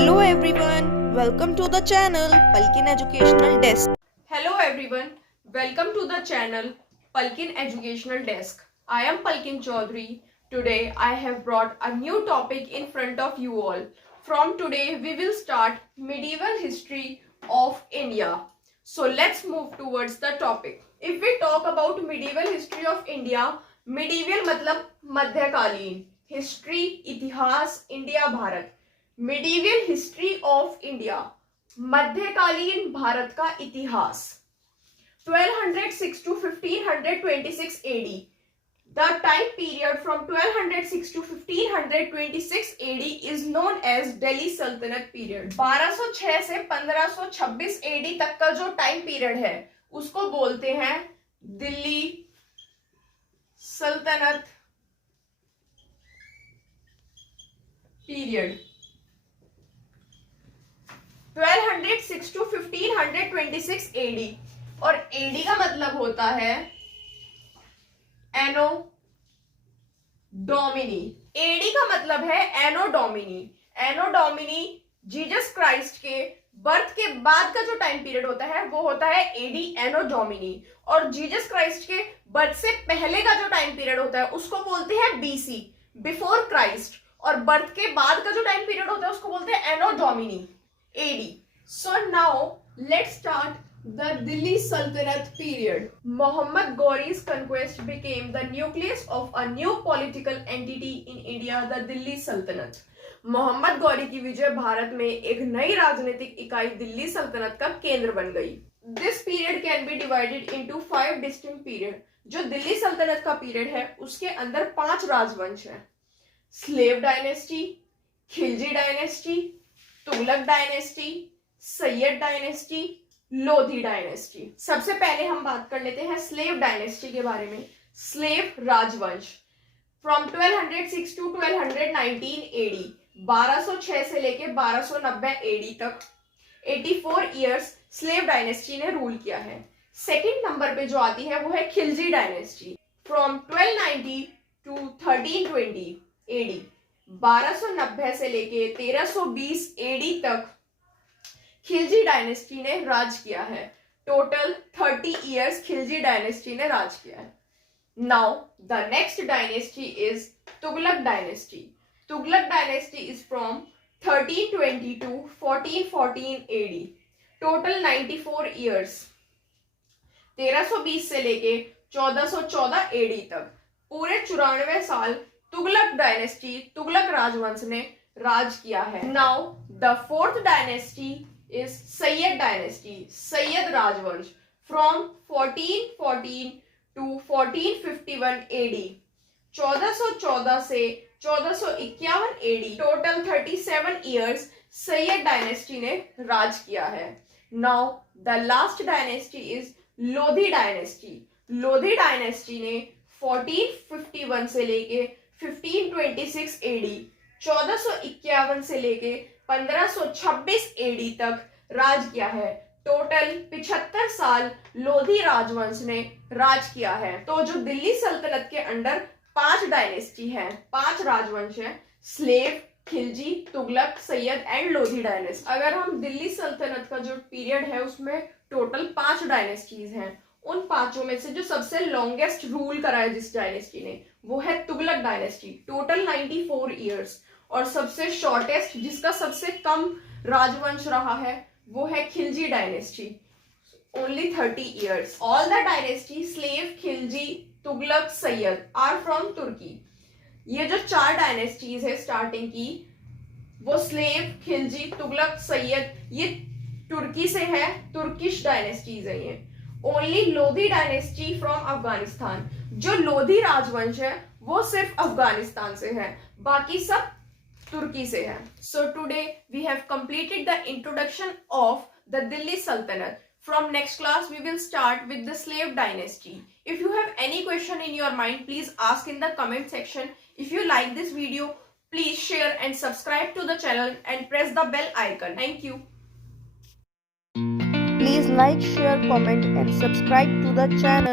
Hello everyone, welcome to the channel Palkin Educational Desk. Hello everyone, welcome to the channel Palkin Educational Desk. I am Palkin Chaudhary. Today I have brought a new topic in front of you all. From today we will start medieval history of India. So let's move towards the topic. If we talk about medieval history of India, medieval मतलब मध्यकालीन, history इतिहास India Bharat. medieval history of India, मध्यकालीन भारत का इतिहास. 1206 to 1526 AD. The time period from 1206 to 1526 AD is known as Delhi Sultanate period. 1206 से 1526 AD तक का जो टाइम पीरियड है उसको बोलते हैं दिल्ली सल्तनत पीरियड. 1206 to 1526 AD और AD का मतलब होता है एनो डोमिनी. AD का मतलब है एनो डोमिनी. एनो डोमिनी जीसस क्राइस्ट के बर्थ के बाद का जो टाइम पीरियड होता है वो होता है AD एनो डोमिनी. और जीसस क्राइस्ट के बर्थ से पहले का जो टाइम पीरियड होता है उसको बोलते हैं BC, बिफोर क्राइस्ट. और बर्थ के बाद का जो टाइम पीरियड होता है उसको बोलते हैं एनो Duminy, AD. So now let's start the Delhi Sultanate period. Muhammad Ghori's conquest became the nucleus of a new political entity in India, the Delhi Sultanate. Mohammad Ghori की विजय भारत में एक नई राजनीतिक इकाई दिल्ली सल्तनत का केंद्र बन गई. This period can be divided into 5 distinct period. जो दिल्ली सल्तनत का पीरियड है उसके अंदर 5 राजवंश हैं. Slave dynasty, Khilji dynasty, Tughlaq dynasty, Syed dynasty, Lodhi dynasty. सबसे पहले हम बात कर लेते हैं स्लेव डायनेस्टी के बारे में. स्लेव राजवंश फ्रॉम 1206 टू 1219 AD, 1206 से लेके 1290 AD तक 84 इयर्स स्लेव डायनेस्टी ने रूल किया है. सेकंड नंबर पे जो आती है वो है Khilji dynasty from 1290 to 1320 AD, 1290 से लेके 1320 AD तक खिलजी डायनेस्टी ने राज किया है. टोटल 30 इयर्स खिलजी डायनेस्टी ने राज किया है. Now the next dynasty is Tughlaq dynasty. Tughlaq dynasty is from 1320 to 1414 AD. Total 94 years, 1320 से लेके 1414 AD तक पूरे 94 साल तुगलक डायनेस्टी, तुगलक राजवंश ने राज किया है. Now the fourth dynasty is Sayyid dynasty, Sayyid राजवंश from 1414 to 1451 AD. 1414 से 1451 AD, total 37 years Syed dynasty ने राज किया है. Now the last dynasty is Lodhi dynasty. Lodhi dynasty ने 1451 से लेके 1526 AD, 1451 से लेके 1526 AD तक राज किया है. टोटल 75 साल लोधी राजवंश ने राज किया है. तो जो दिल्ली सल्तनत के अंडर 5 डायनेस्टी है, 5 राजवंश है, slave, Khilji, Tughlaq, Syed and Lodhi dynasty. अगर हम दिल्ली सल्तनत का जो पीरियड है उसमें टोटल 5 डायनेस्टीज हैं. उन पांचों में से जो सबसे लॉन्गेस्ट रूल करा है जिस डायनेस्टी ने वो है तुगलक डायनेस्टी, टोटल 94 इयर्स. और सबसे शॉर्टेस्ट जिसका सबसे कम राजवंश रहा है वो है Khilji dynasty, only 30 years. All the dynasty slave, Khilji, Tughlaq, Sayyid are from Turkey. ये जो 4 डायनेस्टीज है स्टार्टिंग की वो स्लेव, खिलजी, तुगलक, सैयद, ये तुर्की से है, तुर्किश डायनेस्टीज है ये. Only Lodhi dynasty from Afghanistan. जो लोधी राजवंश है वो सिर्फ अफगानिस्तान से है, बाकी सब तुर्की से है. So today we have completed the introduction of the Delhi Sultanate. From next class we will start with the slave dynasty. If you have any question in your mind, please ask in the comment section. If you like this video, please share and subscribe to the channel and press the bell icon. Thank you. Please like, share, comment and subscribe to the channel.